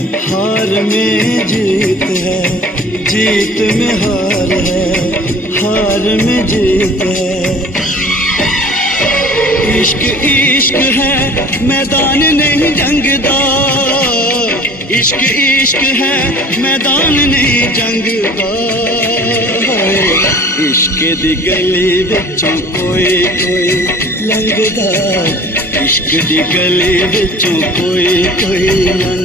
हार में जीत है, जीत में हार है, हार में जीत है। इश्क इश्क है मैदान नहीं जंग दा, इश्क इश्क है मैदान नहीं जंग दा। इश्क दी गली विचों कोई कोई लंघदा, इश्क दी गली विचों कोई कोई लंघदा।